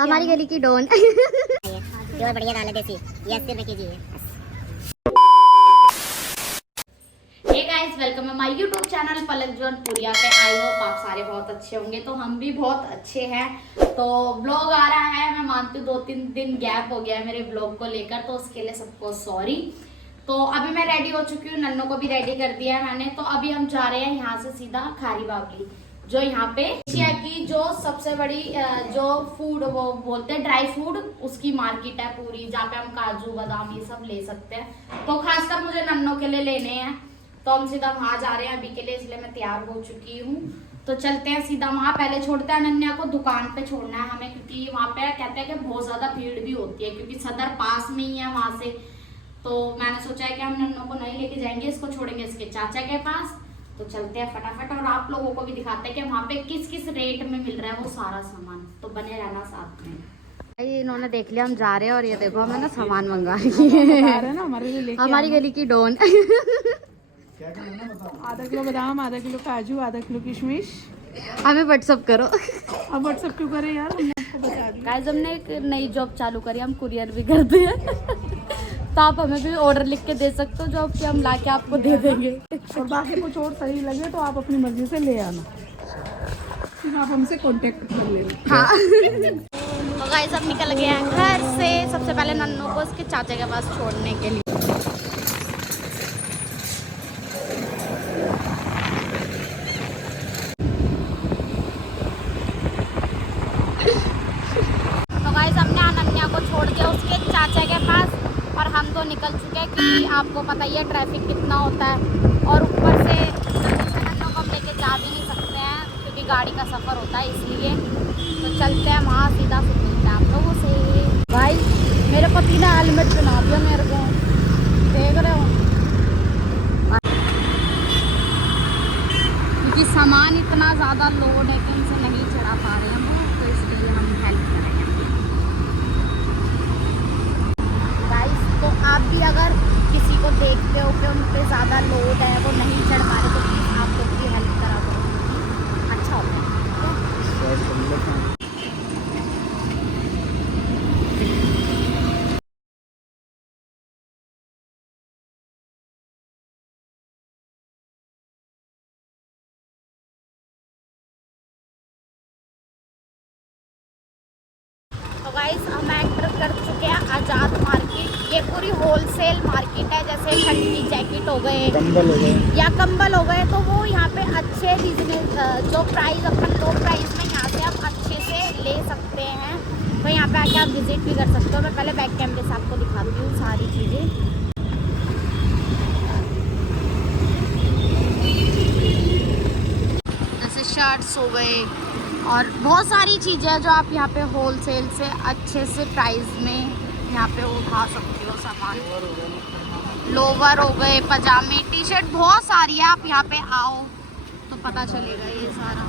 हमारी गली की डॉन प्योर बढ़िया दाल है देसी, ये 80 रुपए केजी है। हे गाइस, वेलकम है my YouTube channel Palak zone पुरिया पे। आई होप आप सारे बहुत अच्छे होंगे, तो हम भी बहुत अच्छे हैं। तो ब्लॉग आ रहा है, मैं मानती हूँ 2-3 दिन गैप हो गया है मेरे ब्लॉग को लेकर, तो उसके लिए सबको सॉरी। तो अभी मैं रेडी हो चुकी हूँ, नन्नू को भी रेडी कर दिया है मैंने। तो अभी हम जा रहे हैं यहाँ से सीधा खारी बावली, जो यहाँ पे एशिया की जो सबसे बड़ी जो फूड वो बोलते हैं ड्राई फूड, उसकी मार्केट है पूरी, जहाँ पे हम काजू बादाम ये सब ले सकते हैं। तो खासकर मुझे नन्नू के लिए लेने हैं, तो हम सीधा वहां जा रहे हैं अभी के लिए, इसलिए मैं तैयार हो चुकी हूँ। तो चलते हैं सीधा वहां। पहले छोड़ते हैं नन्या को, दुकान पे छोड़ना है हमें, क्योंकि वहां पे कहते हैं कि बहुत ज्यादा भीड़ भी होती है, क्योंकि सदर पास में ही है वहां से। तो मैंने सोचा है कि हम नन्नू को नहीं लेके जाएंगे, इसको छोड़ेंगे इसके चाचा के पास। तो चलते हैं फटाफट, और आप लोगों को भी दिखाते हैं कि वहाँ पे किस किस रेट में मिल रहा है वो सारा सामान। तो बने रहना साथ में। ये इन्होंने देख लिया हम जा रहे हैं, और ये देखो हमें ना सामान मंगा रही है हमारी गली की डॉन। आधा किलो बादाम, आधा किलो काजू, आधा किलो किशमिश। हमें व्हाट्सअप करो। अब व्हाट्सअप क्यों करें यार, हमने आपको बता दिया। गाइस, हमने एक नई जॉब चालू करी, हम कुरियर भी करते हैं। तो आप हमें भी ऑर्डर लिख के दे सकते हो, जो कि हम ला के आपको दे देंगे। और बाकी कुछ और सही लगे तो आप अपनी मर्जी से ले आना, फिर आप हमसे कांटेक्ट कर लेना। हाँ। तो गाइस, अब निकल गए हैं घर से। सबसे पहले नन्नू को उसके चाचा के पास छोड़ने के लिए। तो गाइस, हमने अनन्या को छोड़ दिया उसके चाचा के पास, और हम तो निकल चुके हैं कि आपको पता ही है ट्रैफिक कितना होता है। और ऊपर से नन्नू को हम लेके जा भी नहीं सकते हैं, क्योंकि गाड़ी का सफ़र होता है, इसलिए। तो चलते हैं वहाँ सीधा, फिर मिलते हैं आप लोगों से। भाई, मेरे पति ने हेलमेट पहना दिया मेरे को, देख रहे हो, क्योंकि सामान इतना ज़्यादा लोड है कि उनसे नहीं चढ़ा पा रहे हैं, तो इसलिए हम हेल्प कर रहे हैं। गाइस, तो आप भी अगर किसी को देखते हो कि उन पे ज़्यादा लोड है, वो नहीं चढ़ पा रहे, तो प्लीज़ आप लोग भी हेल्प करा करो, अच्छा होता है। तो गाइस, हम एंटर कर चुके हैं आज़ाद मार्केट। ये पूरी होलसेल मार्केट है, जैसे ठंडी जैकेट हो गए, कंबल हो गए या कंबल हो गए, तो वो यहाँ पे अच्छे रीजनेबल जो प्राइस, अपन लो प्राइस में यहाँ से आप अच्छे से ले सकते हैं। तो यहाँ पे आके आप विजिट भी कर सकते हो। मैं पहले बैक कैमरे से आपको दिखाती हूँ सारी चीज़ें। जैसे शर्ट्स हो गए, और बहुत सारी चीज़ें जो आप यहाँ पे होलसेल से अच्छे से प्राइस में यहाँ पे उठा सकते हो सामान। लोवर हो गए, पजामे, टी शर्ट, बहुत सारी है। आप यहाँ पे आओ तो पता चलेगा ये सारा।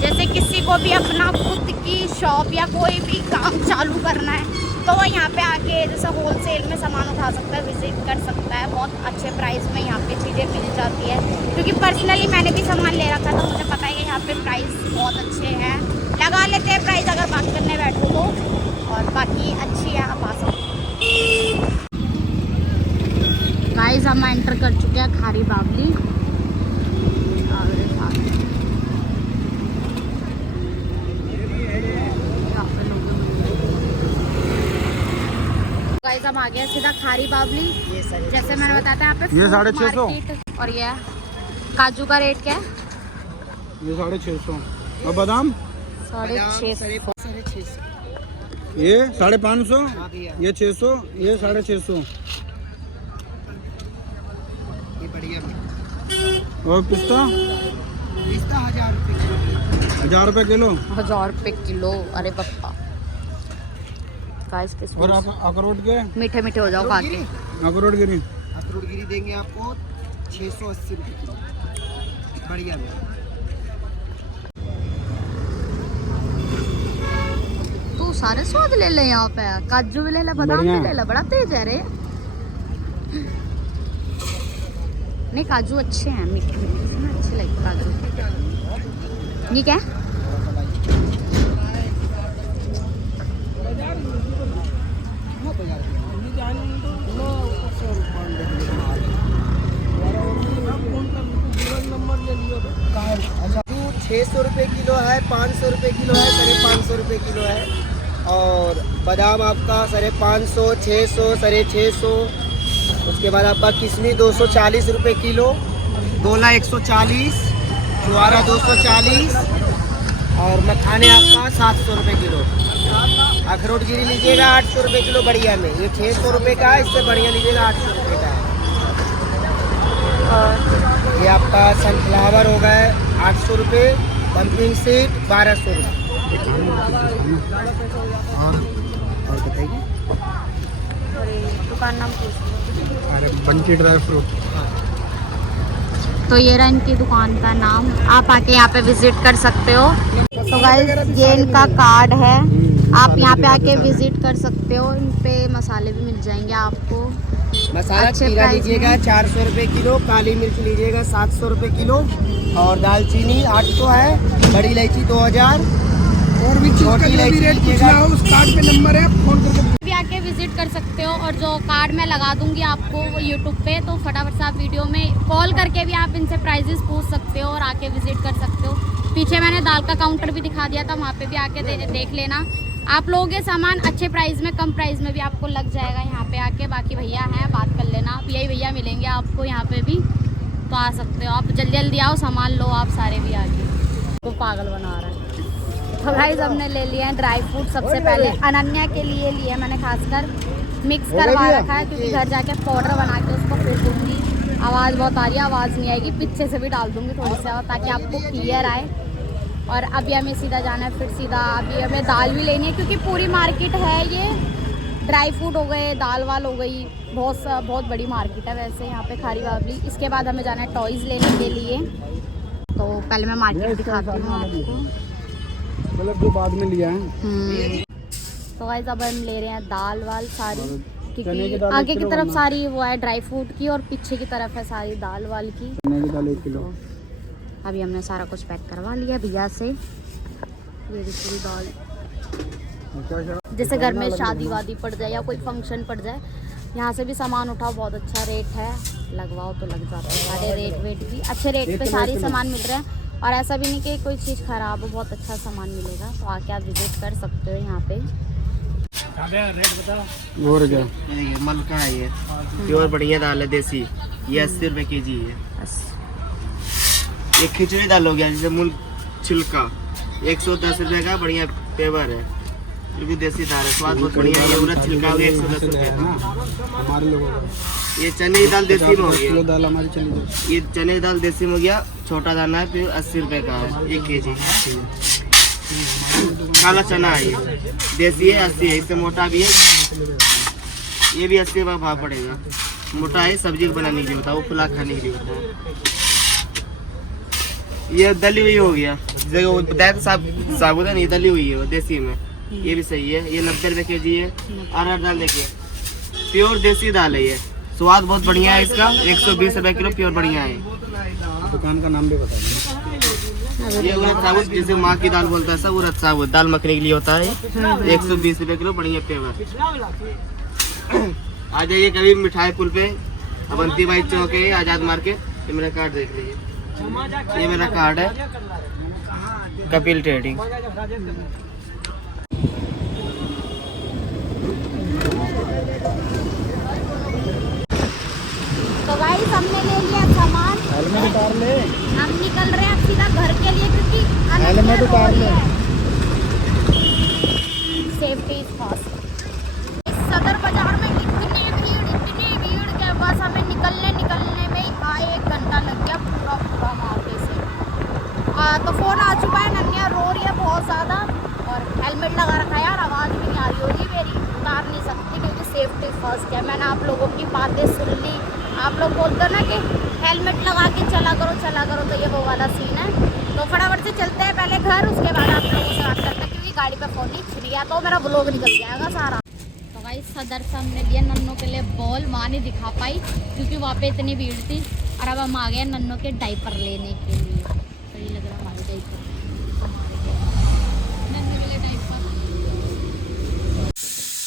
जैसे किसी को भी अपना खुद की शॉप या कोई भी काम चालू करना है, तो वो यहाँ पे आके जैसे होलसेल में सामान उठा सकता है, विजिट कर सकता है। बहुत अच्छे प्राइस में यहाँ पे चीज़ें मिल जाती है, क्योंकि पर्सनली मैंने भी सामान ले रखा था, मुझे पता है कि यहाँ पे प्राइस बहुत अच्छे हैं। लगा लेते हैं प्राइस अगर बात करने बैठो तो, और बाकी अच्छी है, आप आ सकते। गाइस, हम एंटर कर चुके हैं खारी बावली। गाइस, हम आ गए सीधा खारी बावली। जैसे मैंने बताया था, यहाँ पे ये 650। और ये काजू का रेट क्या है? ये 650। और बादाम 650। ये 550, ये 600, ये 650। ये बढ़िया। और पिस्ता 1000 रुपये किलो। 1000 रुपये किलो, अरे पप्पा। गाइस, और अखरोट के मीठे मीठे हो जाओ खा के। अखरोट गिरी देंगे आपको 680 रुपये किलो, बढ़िया। तू सारे स्वाद ले ले यहाँ पे, काजू भी ले ले, बादाम भी ले ले, बड़ा तेज है रे। नहीं, काजू अच्छे हैं, मीठे मीठे अच्छे लगे काजू। ये क्या है? अच्छा 600 रुपये किलो है, 500 रुपये किलो है, 550 रुपये किलो है। और बादाम आपका 550, 600, 650। उसके बाद आपका किशमिश 240 रुपये किलो, डोला 140, छुआरा 240 और मखाने आपका 700 रुपये किलो। अखरोट गिरी लीजिएगा 800 रुपये किलो बढ़िया में, ये 600 रुपये का है, इससे बढ़िया लीजिएगा 800 रुपये का है। ये आपका सनफ्लावर हो गए 800 रुपये, पंपिंग सीड 1200 रुपये। और बताइए दुकान नाम अरे बंटी ड्राई फ्रूट। तो ये रहा इनकी दुकान का नाम, आप आके यहाँ पे विजिट कर सकते हो। तो गाइस ये इनका कार्ड है, आप यहाँ पे आके विजिट कर सकते हो। इन पे मसाले भी मिल जाएंगे आपको मसाला अच्छे खीरा प्राइस लीजिएगा में। 400 रुपये किलो, काली मिर्च लीजिएगा 700 रुपये किलो और दालचीनी 800 है, बड़ी इलायची 2000 और भी चीज का छोटी जो भी इलायची रेट लीजिएगा। पूछना हो उस कार्ड पे नंबर है, फोन करके भी आके विजिट कर सकते हो। और जो कार्ड मैं लगा दूंगी आपको वो यूट्यूब पे, तो फटाफट से आप वीडियो में कॉल करके भी आप इनसे प्राइजेस पूछ सकते हो और आके विजिट कर सकते हो। पीछे मैंने दाल का काउंटर भी दिखा दिया था, वहाँ पे भी आके देख लेना। आप लोगों के सामान अच्छे प्राइस में, कम प्राइस में भी आपको लग जाएगा यहाँ पे आके। बाकी भैया हैं, बात कर लेना आप, यही भैया मिलेंगे आपको यहाँ पे भी, तो आ सकते हो आप। जल्दी जल्दी आओ, सामान लो आप सारे भी आके। तो पागल बना रहा है। तो गाइस हमने ले लिए हैं ड्राई फ्रूट। सबसे पहले अनन्या के लिए लिए मैंने खासकर मिक्स करवा रखा है, क्योंकि घर जाके पाउडर बना के उसको फेंकूंगी। आवाज़ बहुत आ रही है, आवाज़ नहीं आएगी, पीछे से भी डाल दूंगी थोड़ी सी ताकि आपको क्लियर आए। और अभी हमें सीधा जाना है, फिर सीधा अभी हमें दाल भी लेनी है, क्योंकि पूरी मार्केट है ये। ड्राई फ्रूट हो गए, दाल वाल हो गई, बहुत बड़ी मार्केट है वैसे यहाँ पे खारी बाबली। इसके बाद हमें जाना है टॉयज़ लेने के लिए। तो पहले मैं मार्केट दिखाती हूँ आपको, मतलब जो बाद में लिया है। तो गाइस अब हम ले रहे हैं दाल वाल सारी, चने की क्योंकि दाल आगे 1 की किलो तरफ बनना। सारी वो है ड्राई फ्रूट की और पीछे की तरफ है सारी दाल वाल की। चने की दाल 1 किलो। अभी हमने सारा कुछ पैक करवा लिया भैया से। ये पूरी दाल, जैसे घर में शादी वादी पड़ जाए या कोई फंक्शन पड़ जाए, यहाँ से भी सामान उठाओ, बहुत अच्छा रेट है, लगवाओ तो लग जाता है। सारे रेट वेट भी अच्छे रेट पे सारे सामान मिल रहे हैं, और ऐसा भी नहीं कि कोई चीज़ ख़राब हो, बहुत अच्छा सामान मिलेगा। तो आके आप विजिट कर सकते हो यहाँ पे। और क्या ये देखिए मलका है, ये प्योर बढ़िया दाल है देसी, ये 80 रुपये kg है। बस ये खिचड़ी दाल हो गया जैसे मूल छिलका, 110 रुपये का बढ़िया पेवर है, क्योंकि देसी दाल है, स्वाद बहुत बढ़िया है। ये उड़द छिलका हो गया 110 रुपये का। हमारे लोगों का ये चने की दाल देसी में हो किलो गया, दाल हमारी चली जाए। ये चने की दाल देसी में हो गया, छोटा दाना है, फिर 80 रुपये का है 1 kg। काला चना है, ये देसी है 80 है, इससे मोटा भी है, ये भी 80 रुपये भाव पड़ेगा। मोटा है, सब्जी बनाने के लिए होता है, वो फुला खाने के लिए होता है। ये दली हुई हो गया, जैसे वो बताया था साबुत है, नहीं दली हुई है वो देसी में, ये भी सही है। ये 90 रुपये kg है। अरहर दाल देखिए, प्योर देसी दाल है, ये स्वाद बहुत बढ़िया है इसका, 120 रुपये किलो, प्योर बढ़िया है। दुकान का नाम भी बता दीजिए। ये उड़द साबुत, जैसे माँ की दाल बोलता है सब, उड़द साबुत दाल मखनी के लिए होता है, 120 रुपये किलो, बढ़िया पेवर। आ जाइए कभी मिठाई पुल पे, अवंती बाई चौक है, आजाद मार्केट। ये मेरा कार्ड देख लीजिए, ये मेरा कार्ड है, कपिल ट्रेडिंग। तो गाइस हमने ले लिया सामान, हेलमेट उतार ले। हम निकल रहे हैं अब सीधा घर के लिए, क्योंकि हेलमेट उतार ले। Safety is first. इस सदर बाजार में इतनी भीड़ के बस हमें निकलने में ही 1 घंटा लग गया पूरा मार्केट से। तो फ़ोन आ चुका है, नन्या रो रही है बहुत ज़्यादा, और हेलमेट लगा रखा है यार, आवाज़ भी नहीं आ रही होगी मेरी, उतार नहीं सकती क्योंकि सेफ्टी फर्स्ट है। मैंने आप लोगों की बातें सुन ली, आप लोग बोलते हो ना कि हेलमेट लगा के चला करो, तो ये वो वाला सीन है। तो फटाफट से चलते हैं पहले घर, उसके बाद आप लोगों से बात करते हैं, क्योंकि गाड़ी पे फ़ोन नहीं छिड़ गया तो मेरा व्लॉग निकल जाएगा सारा। तो भाई सदर से हमने लिया नन्नों के लिए बॉल, माँ नहीं दिखा पाई क्योंकि वहाँ पे इतनी भीड़ थी, और अब हम आ गए नन्नों के डाइपर लेने के लिए। सही लग रहा है हमारे डाइपर, नन्नों के लिए डाइपर।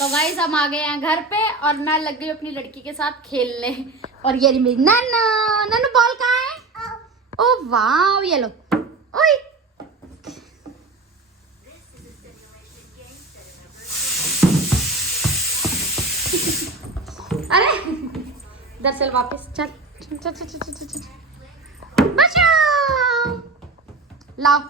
तो गाइस हम आ गए हैं घर पे और मैं लग गई अपनी लड़की के साथ खेलने। और ये रही मेरी नन्नू। नन्नू बॉल कहाँ है? ओ वाह, ये लो। ओए अरे इधर चल वापस, चल चल चल चल चल चल चल। बचाओ, लाओ।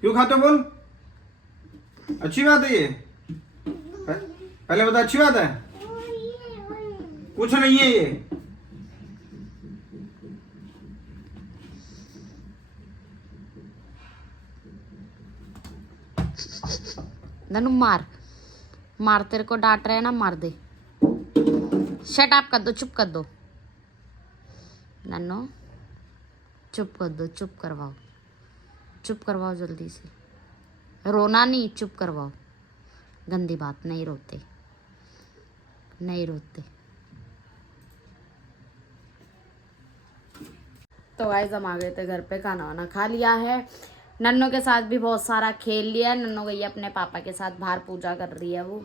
क्यों खाते हो बोल? अच्छी बात है ये, पहले बता। अच्छी बात है? कुछ नहीं है ये। नन्नू मार मार, तेरे को डांट रहे हैं ना, मार दे। शट अप कर दो, चुप कर दो। नन्नू चुप कर दो, चुप करवाओ, चुप करवाओ जल्दी से। रोना नहीं, चुप करवाओ। गंदी बात, नहीं रोते, नहीं रोते। तो गाइस हम आ गए थे घर पे, खाना वाना खा लिया है। नन्नू के साथ भी बहुत सारा खेल लिया है। नन्नू गई अपने पापा के साथ बाहर, पूजा कर रही है वो।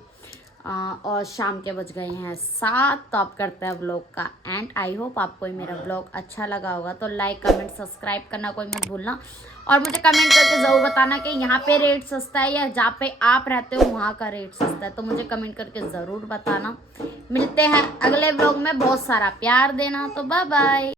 और शाम के बज गए हैं 7। तो आप करते हैं व्लॉग का एंड। आई होप आपको ये मेरा व्लॉग अच्छा लगा होगा, तो लाइक कमेंट सब्सक्राइब करना कोई मत भूलना। और मुझे कमेंट करके ज़रूर बताना कि यहाँ पे रेट सस्ता है या जहाँ पे आप रहते हो वहाँ का रेट सस्ता है। तो मुझे कमेंट करके ज़रूर बताना। मिलते हैं अगले व्लॉग में, बहुत सारा प्यार देना। तो बाय बाय।